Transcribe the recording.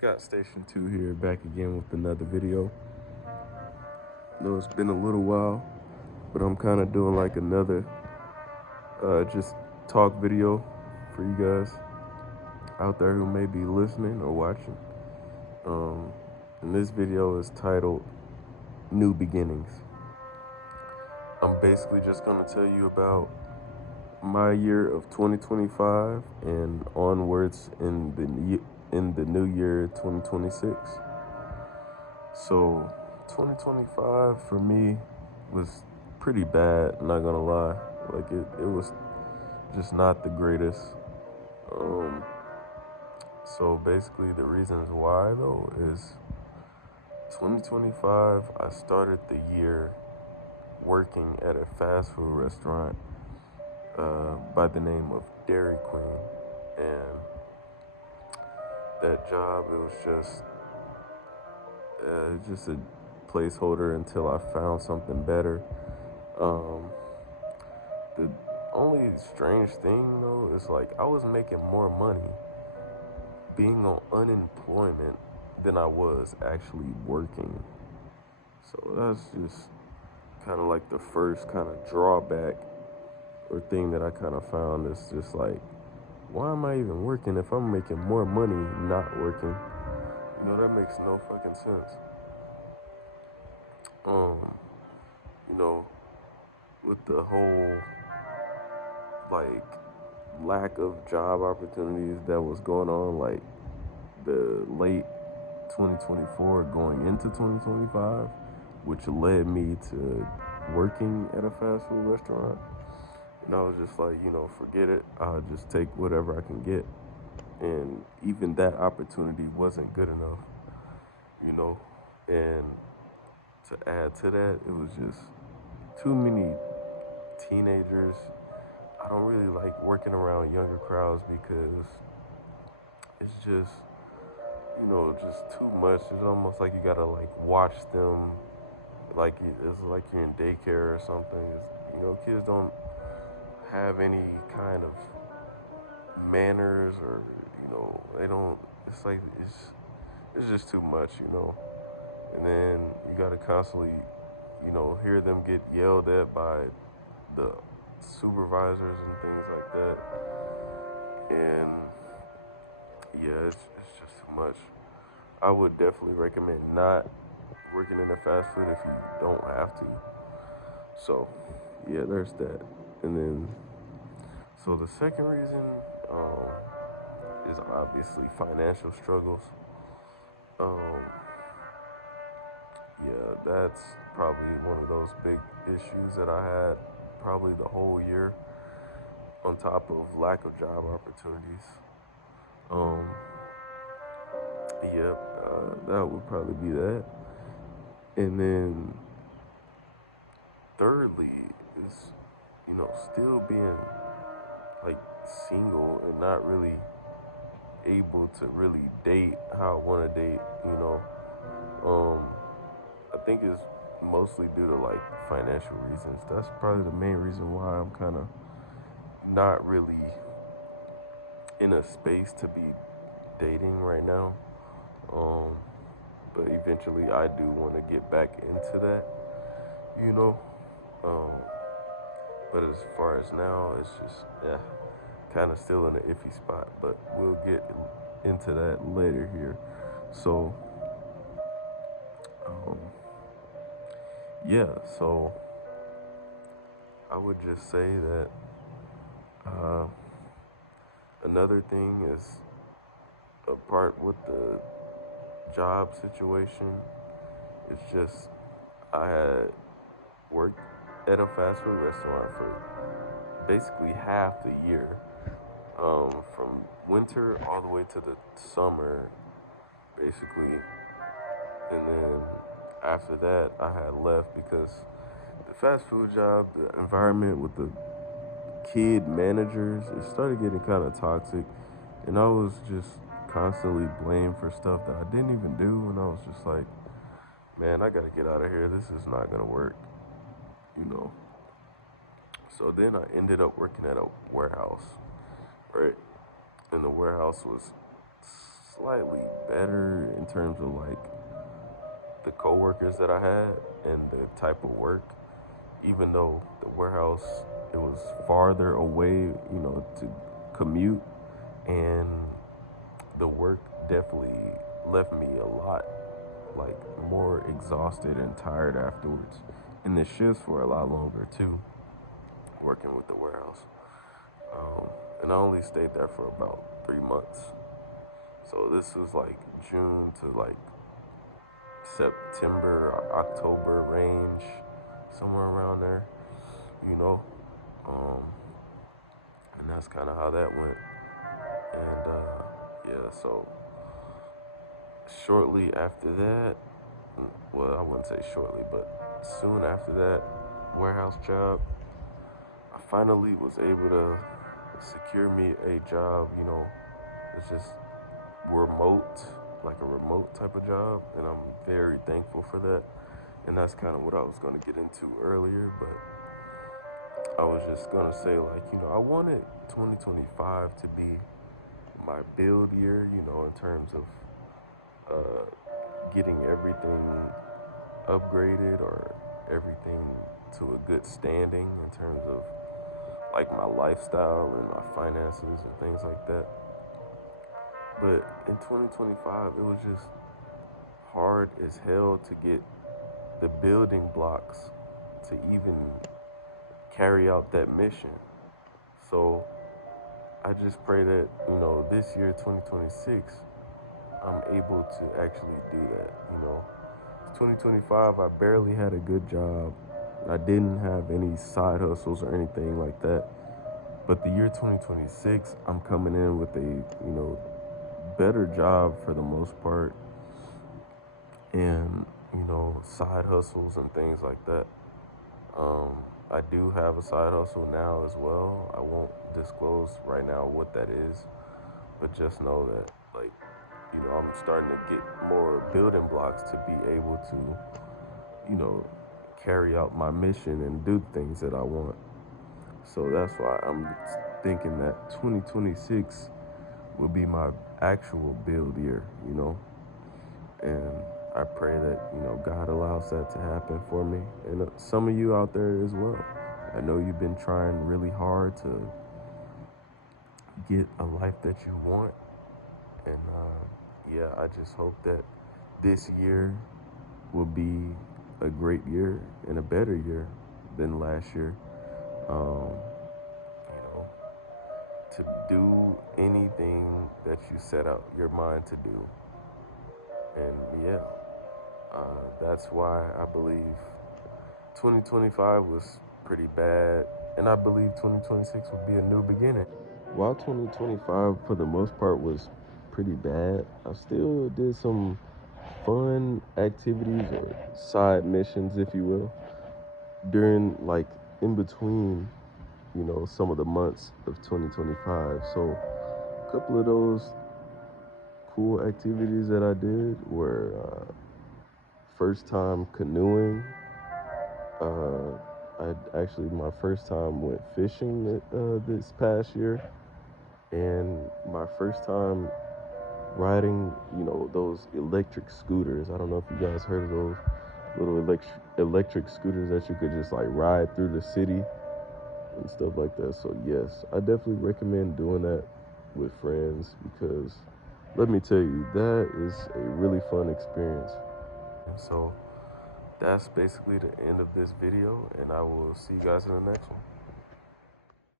Got Station 2 here, back again with another video. No, it's been a little while, but I'm kind of doing like another just talk video for you guys out there who may be listening or watching. Um, and this video is titled New Beginnings. I'm basically just going to tell you about my year of 2025 and onwards in the new year 2026. So 2025 for me was pretty bad, not gonna lie. Like it was just not the greatest. Um, so basically the reasons why though is 2025 I started the year working at a fast food restaurant by the name of Dairy Queen, and that job it was just a placeholder until I found something better. Um, the only strange thing though is like I was making more money being on unemployment than I was actually working. So that's just kind of like the first kind of drawback or thing that I kind of found is just like, why am I even working if I'm making more money not working? You know, that makes no fucking sense. Um, you know, with the whole like lack of job opportunities that was going on, like the late 2024 going into 2025, which led me to working at a fast food restaurant. And I was just like, forget it. I'll just take whatever I can get. And even that opportunity wasn't good enough, you know. And to add to that, it was just too many teenagers. I don't really like working around younger crowds because it's just too much. It's almost like you gotta like watch them, like it's like you're in daycare or something. Kids don't have any kind of manners or they don't. It's like it's just too much. And then you gotta constantly hear them get yelled at by the supervisors and things like that. And yeah, it's just too much. I would definitely recommend not working in a fast food if you don't have to. So, yeah, there's that. And then, so the second reason is obviously financial struggles. Um, yeah, that's probably one of those big issues that I had probably the whole year, on top of lack of job opportunities. Um, yep, that would probably be that. And then thirdly is, still being like single and not really able to really date how I want to date. Um, I think it's mostly due to like financial reasons. That's probably the main reason why I'm kind of not really in a space to be dating right now. Um, but eventually I do want to get back into that, you know. Um, but as far as now, it's just kind of still in an iffy spot. But we'll get into that later here. So, um, yeah. So I would just say that uh, another thing is apart with the job situation. It's just I had worked at a fast food restaurant for basically half the year, from winter all the way to the summer, basically. And then after that, I had left because the fast food job, the environment with the kid managers, it started getting kind of toxic. And I was just constantly blamed for stuff that I didn't even do. And I was just like, man, I gotta get out of here. This is not gonna work, you know. So then I ended up working at a warehouse, right? And the warehouse was slightly better in terms of like the coworkers that I had and the type of work. Even though the warehouse, it was farther away, to commute, and the work definitely left me a lot like more exhausted and tired afterwards. And the shifts were a lot longer too, working with the warehouse. And I only stayed there for about 3 months. So this was like June to like September, October range, somewhere around there, you know. Um, and that's kind of how that went. And yeah, so shortly after that, well, I wouldn't say shortly, but soon after that warehouse job, I finally was able to secure me a job, it's just remote, like a remote type of job, and I'm very thankful for that. And that's kind of what I was going to get into earlier, but I was just going to say, like, I wanted 2025 to be my build year, in terms of getting everything upgraded or everything to a good standing in terms of like my lifestyle and my finances and things like that. But in 2025, it was just hard as hell to get the building blocks to even carry out that mission. So I just pray that, this year, 2026, I'm able to actually do that, 2025, I barely had a good job. I didn't have any side hustles or anything like that. But the year 2026, I'm coming in with a, better job for the most part, and, side hustles and things like that. I do have a side hustle now as well. I won't disclose right now what that is, but just know that, like, I'm starting to get more building blocks to be able to, carry out my mission and do things that I want. So that's why I'm thinking that 2026 will be my actual build year, and I pray that, God allows that to happen for me and some of you out there as well. I know you've been trying really hard to get a life that you want, and yeah, I just hope that this year will be a great year and a better year than last year. Um, you know, to do anything that you set out your mind to do. And yeah, that's why I believe 2025 was pretty bad, and I believe 2026 would be a new beginning. While 2025 for the most part was pretty bad, I still did some fun activities or side missions, if you will, during like in between, some of the months of 2025. So a couple of those cool activities that I did were first time canoeing. I actually my first time went fishing this past year, and my first time riding, those electric scooters. I don't know if you guys heard of those little electric scooters that you could just like ride through the city and stuff like that. So yes, I definitely recommend doing that with friends, because let me tell you, that is a really fun experience. So that's basically the end of this video, and I will see you guys in the next one.